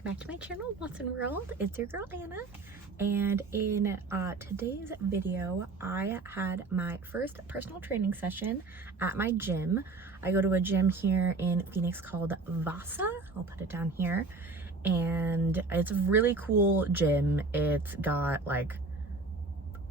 welcome back to my channel, Watson World. It's your girl Anna, and in today's video I had my first personal training session at my gym. I go to a gym here in Phoenix called Vasa. I'll put it down here, and it's a really cool gym. It's got like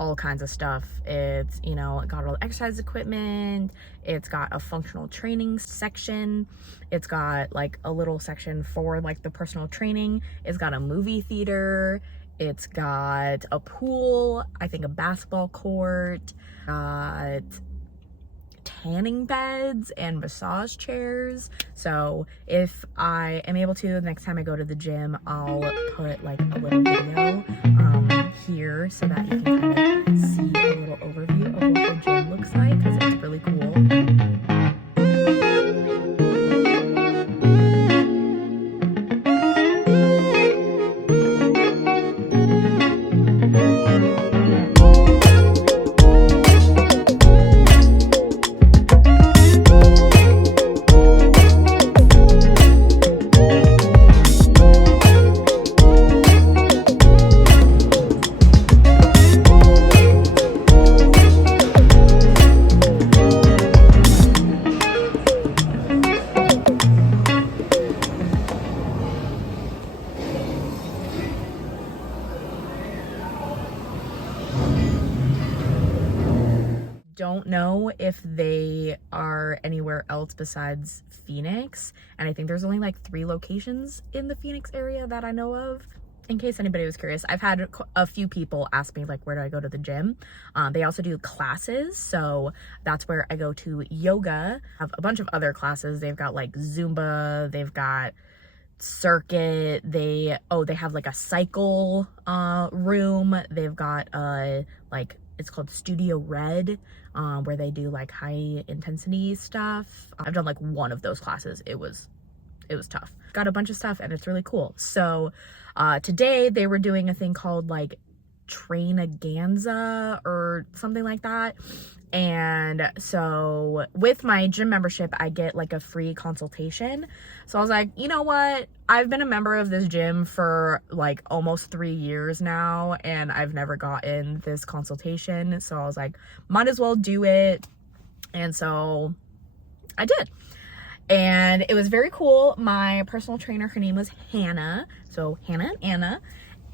all kinds of stuff. It's, you know, got all the exercise equipment, it's got a functional training section, it's got like a little section for like the personal training, it's got a movie theater, it's got a pool, I think a basketball court, got tanning beds and massage chairs. So if I am able to, the next time I go to the gym, I'll put like a little video here so that you can kind of see a little overview of what the gym looks like, because it's really cool. Don't know if they are anywhere else besides Phoenix, and I think there's only like 3 locations in the Phoenix area that I know of. In case anybody was curious, I've had a few people ask me like, where do I go to the gym? They also do classes, so that's where I go to yoga. Have a bunch of other classes. They've got like Zumba, they've got circuit, they have like a cycle room, they've got like, it's called Studio Red, where they do like high intensity stuff. I've done like one of those classes. It was tough. Got a bunch of stuff and it's really cool. So today they were doing a thing called like Trainaganza or something like that. And so with my gym membership, I get like a free consultation. So I was like, you know what? I've been a member of this gym for like almost 3 years now, and I've never gotten this consultation. So I was like, might as well do it. And so I did. And it was very cool. My personal trainer, her name was Hannah. So Hannah and Anna.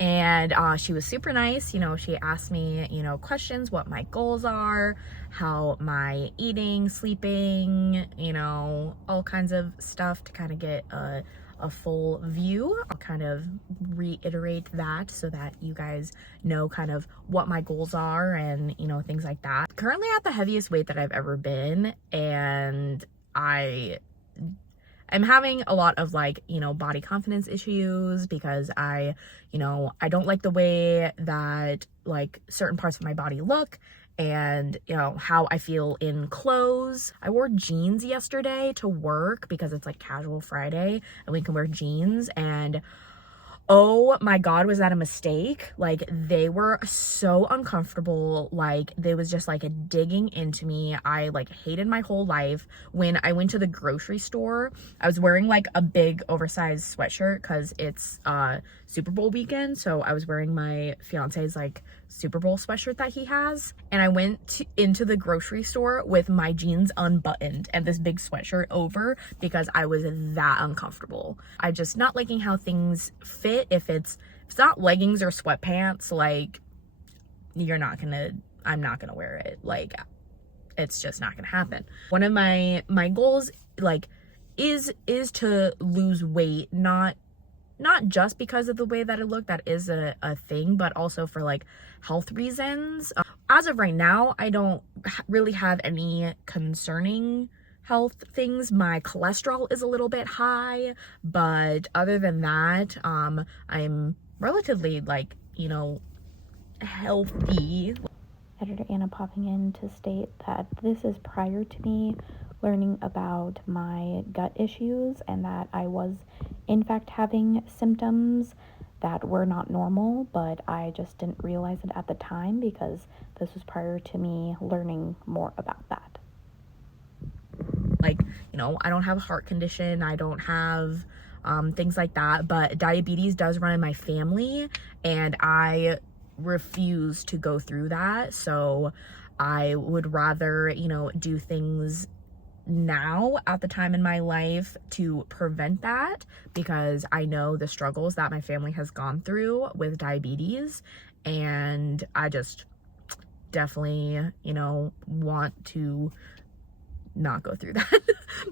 And she was super nice. You know, she asked me, you know, questions, what my goals are, how my eating, sleeping, you know, all kinds of stuff to kind of get a full view. I'll kind of reiterate that so that you guys know kind of what my goals are and, you know, things like that. Currently at the heaviest weight that I've ever been, and I'm having a lot of like, you know, body confidence issues because I don't like the way that like certain parts of my body look and, you know, how I feel in clothes. I wore jeans yesterday to work because it's like casual Friday and we can wear jeans, and oh my God, was that a mistake? Like, they were so uncomfortable. Like, they was just like digging into me. I like hated my whole life. When I went to the grocery store, I was wearing like a big oversized sweatshirt because it's Super Bowl weekend. So I was wearing my fiance's like Super Bowl sweatshirt that he has. And I went into the grocery store with my jeans unbuttoned and this big sweatshirt over because I was that uncomfortable. I just not liking how things fit. If it's not leggings or sweatpants, like I'm not gonna wear it. Like, it's just not gonna happen. One of my goals like is to lose weight, not just because of the way that I look, that is a thing, but also for like health reasons. As of right now, I don't really have any concerning health things. My cholesterol is a little bit high, but other than that, I'm relatively like, you know, healthy. Editor Anna popping in to state that this is prior to me learning about my gut issues and that I was in fact having symptoms that were not normal, but I just didn't realize it at the time because this was prior to me learning more about that. Like, you know, I don't have a heart condition, I don't have things like that. But diabetes does run in my family, and I refuse to go through that. So I would rather, you know, do things now at the time in my life to prevent that, because I know the struggles that my family has gone through with diabetes, and I just definitely, you know, want to not go through that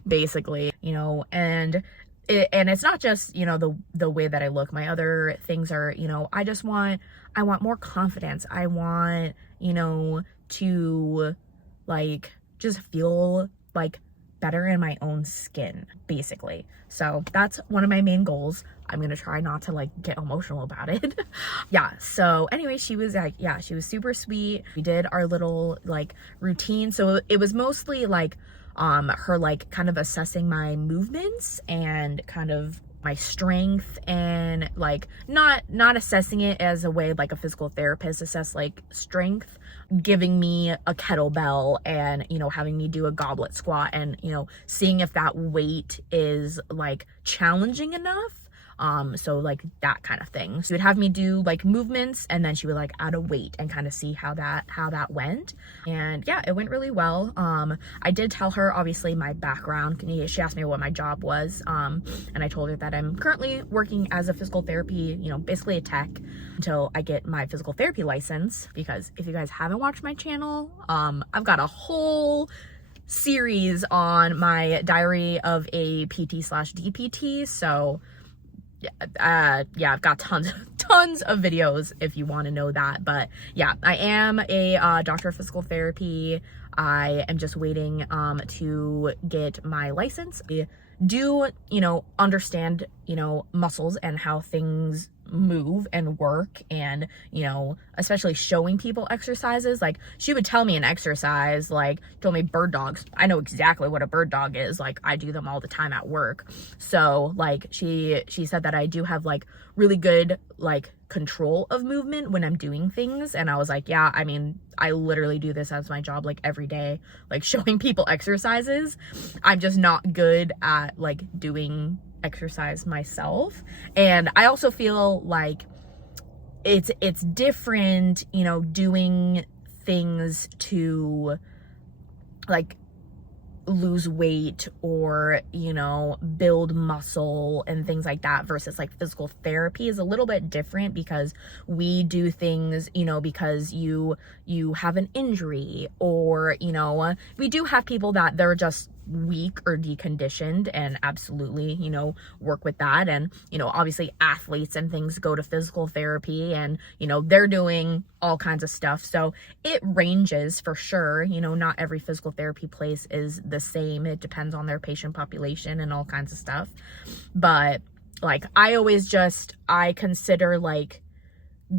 basically, you know. And it's not just, you know, the way that I look. My other things are, you know, I want more confidence. I want, you know, to like just feel like better in my own skin, basically. So that's one of my main goals. I'm gonna try not to like get emotional about it. Yeah, so anyway, she was like, yeah, she was super sweet. We did our little like routine. So it was mostly like her like kind of assessing my movements and kind of my strength, and like not assessing it as a way like a physical therapist assess like strength, giving me a kettlebell and, you know, having me do a goblet squat, and, you know, seeing if that weight is like challenging enough. So like that kind of thing. She would have me do like movements, and then she would like add a weight and kind of see how that went. And yeah, it went really well. I did tell her obviously my background. She asked me what my job was, and I told her that I'm currently working as a physical therapy, you know, basically a tech, until I get my physical therapy license. Because if you guys haven't watched my channel, I've got a whole series on my diary of a PT/DPT. So yeah, I've got tons of videos if you want to know that. But yeah, I am a doctor of physical therapy. I am just waiting to get my license. I do, you know, understand, you know, muscles and how things move and work, and, you know, especially showing people exercises. Like, she would tell me an exercise, like told me bird dogs. I know exactly what a bird dog is. Like, I do them all the time at work. So like she said that I do have like really good like control of movement when I'm doing things. And I was like, yeah, I mean, I literally do this as my job like every day, like showing people exercises. I'm just not good at like doing exercise myself. And I also feel like it's different, you know, doing things to like lose weight or, you know, build muscle and things like that, versus like physical therapy is a little bit different, because we do things, you know, because you have an injury, or, you know, we do have people that they're just weak or deconditioned, and absolutely, you know, work with that. And, you know, obviously athletes and things go to physical therapy, and, you know, they're doing all kinds of stuff. So it ranges for sure. You know, not every physical therapy place is the same. It depends on their patient population and all kinds of stuff. But like, I consider like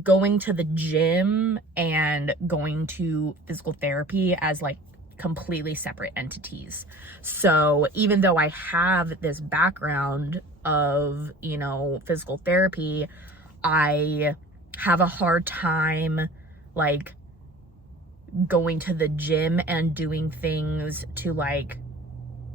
going to the gym and going to physical therapy as like completely separate entities. So even though I have this background of, you know, physical therapy, I have a hard time like going to the gym and doing things to like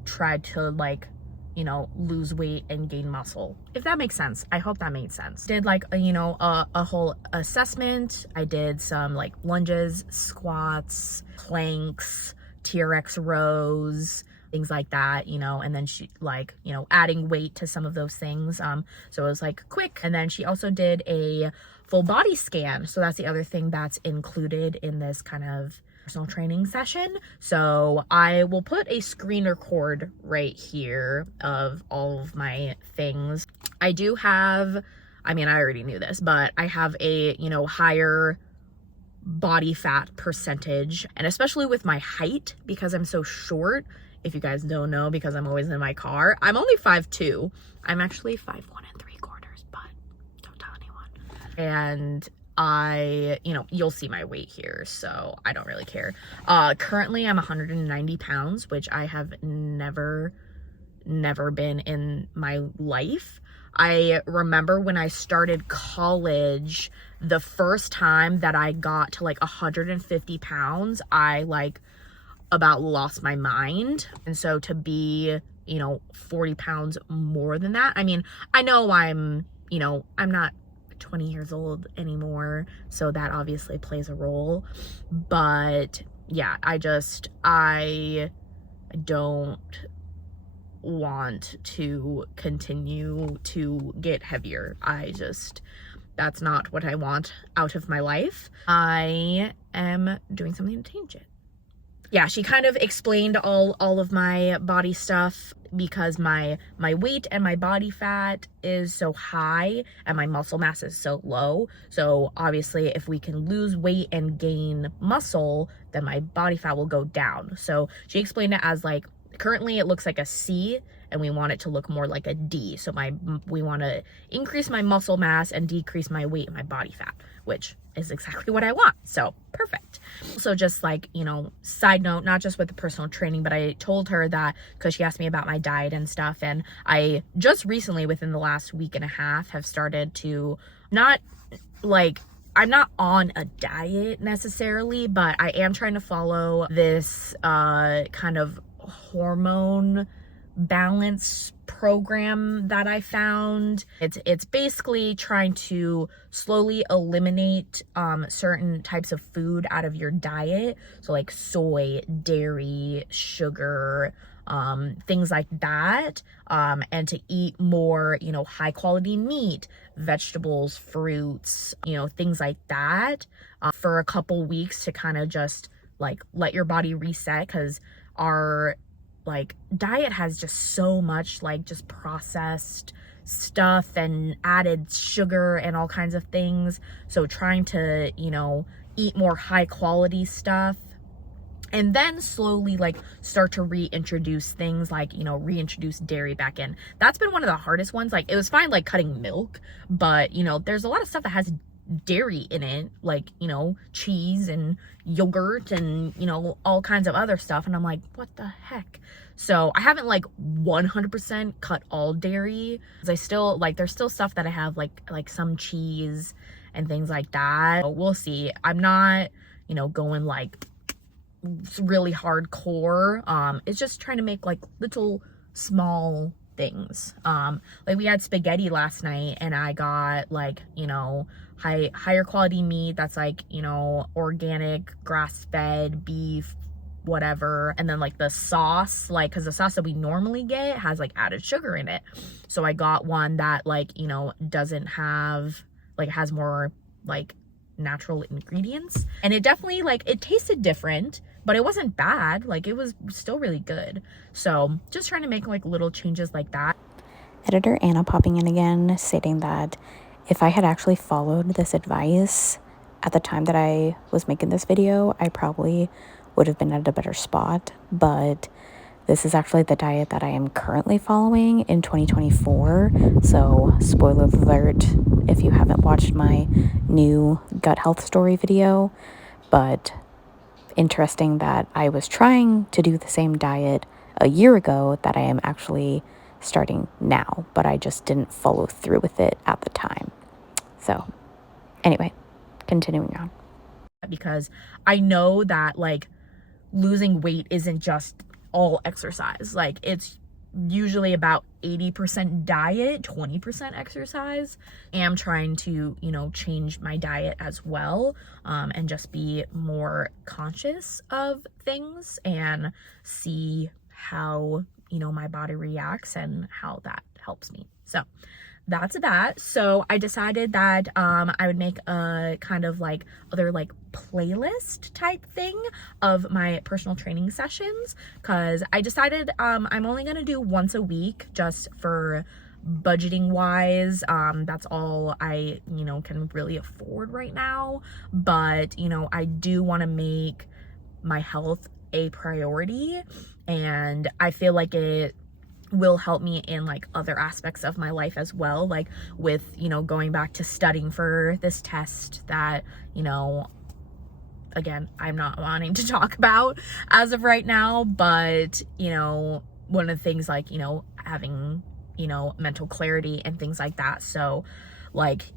try to like, you know, lose weight and gain muscle, if that makes sense. I hope that made sense. Did like a whole assessment. I did some like lunges, squats, planks, TRX rows, things like that, you know. And then she like, you know, adding weight to some of those things. So it was like quick. And then she also did a full body scan. So that's the other thing that's included in this kind of personal training session. So I will put a screen record right here of all of my things. I do have, I mean, I already knew this, but I have a, you know, higher body fat percentage, and especially with my height, because I'm so short. If you guys don't know, because I'm always in my car, I'm only 5'2". I'm actually 5'1 3/4, but don't tell anyone. And I, you know, you'll see my weight here, so I don't really care. Currently I'm 190 pounds, which I have never been in my life. I remember when I started college, the first time that I got to like 150 pounds, I like about lost my mind. And so to be, 40 pounds more than that. I mean, I know I'm not 20 years old anymore, so that obviously plays a role. But yeah, I don't want to continue to get heavier. That's not what I want out of my life. I am doing something to change it. Yeah, she kind of explained all of my body stuff because my weight and my body fat is so high and my muscle mass is so low. So obviously if we can lose weight and gain muscle, then my body fat will go down. So she explained it as like, currently it looks like a C and we want it to look more like a D. So we want to increase my muscle mass and decrease my weight and my body fat, which is exactly what I want. So perfect. So just like, side note, not just with the personal training, but I told her that because she asked me about my diet and stuff. And I just recently, within the last week and a half, have started to I'm not on a diet necessarily, but I am trying to follow this kind of hormone balance program that I found. It's basically trying to slowly eliminate certain types of food out of your diet, so like soy, dairy, sugar, things like that, and to eat more high quality meat, vegetables, fruits, things like that, for a couple weeks to kind of just like let your body reset, because our diet has just so much just processed stuff and added sugar and all kinds of things. So trying to eat more high quality stuff, and then slowly start to reintroduce things reintroduce dairy back in. That's been one of the hardest ones. It was fine cutting milk, but there's a lot of stuff that has dairy in it, cheese and yogurt and all kinds of other stuff, and I'm like, what the heck? So I haven't 100% cut all dairy, because I still there's still stuff that I have like some cheese and things like that. So we'll see. I'm not going really hardcore. It's just trying to make little small things. We had spaghetti last night, and I got higher quality meat that's organic, grass-fed beef, whatever, and then the sauce, because the sauce that we normally get has added sugar in it. So I got one that doesn't have has more natural ingredients, and it definitely it tasted different, but it wasn't bad. It was still really good. So just trying to make little changes like that. Editor Anna popping in again, stating that if I had actually followed this advice at the time that I was making this video, I probably would have been at a better spot. But this is actually the diet that I am currently following in 2024. So spoiler alert if you haven't watched my new gut health story video. But interesting that I was trying to do the same diet a year ago that I am actually starting now, but I just didn't follow through with it at the time. So anyway, continuing on. Because I know that losing weight isn't just all exercise. It's usually about 80% diet, 20% exercise. I am trying to change my diet as well, and just be more conscious of things and see how my body reacts and how that helps me. So that's that. So I decided that I would make a kind of other playlist type thing of my personal training sessions, because I decided I'm only gonna do once a week just for budgeting wise. That's all I can really afford right now, but I do want to make my health a priority, and I feel like it will help me in other aspects of my life as well, with going back to studying for this test that again I'm not wanting to talk about as of right now, but one of the things having mental clarity and things like that. So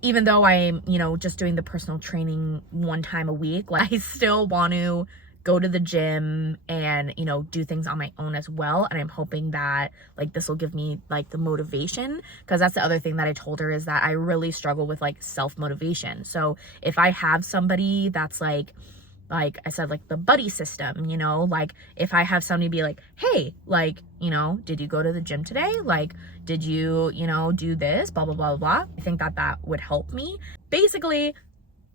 even though I'm just doing the personal training one time a week, I still want to go to the gym and, you know, do things on my own as well. And I'm hoping that like this will give me like the motivation, because that's the other thing that I told her, is that I really struggle with like self-motivation. So if I have somebody that's like I said, like the buddy system, you know, like if I have somebody be like, hey, like, you know, did you go to the gym today? Like, did you, you know, do this, blah, blah, blah, blah. I think that that would help me. Basically,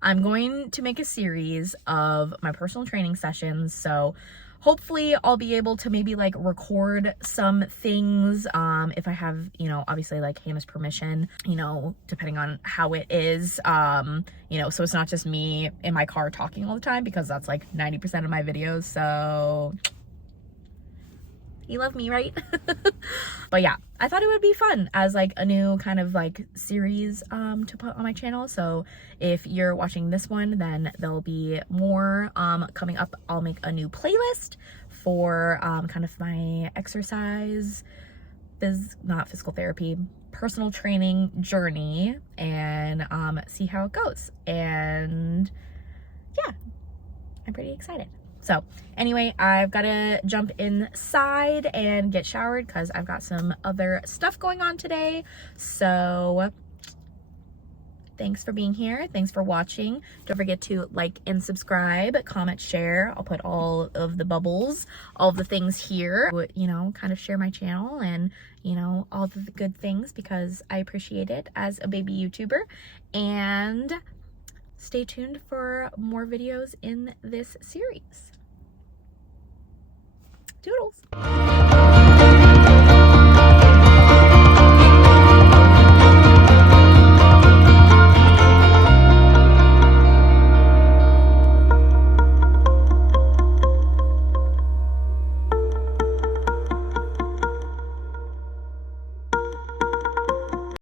I'm going to make a series of my personal training sessions. So hopefully I'll be able to maybe like record some things, if I have, you know, obviously like Hannah's permission, you know, depending on how it is, you know, so it's not just me in my car talking all the time, because that's like 90% of my videos. So you love me, right? But yeah, I thought it would be fun as like a new kind of like series to put on my channel. So if you're watching this one, then there'll be more coming up. I'll make a new playlist for kind of my exercise, not physical therapy, personal training journey, and see how it goes. And yeah, I'm pretty excited. So anyway, I've got to jump inside and get showered because I've got some other stuff going on today. So thanks for being here. Thanks for watching. Don't forget to like and subscribe, comment, share. I'll put all of the bubbles, all of the things here, you know, kind of share my channel and, you know, all the good things, because I appreciate it as a baby YouTuber. And stay tuned for more videos in this series. Toodles.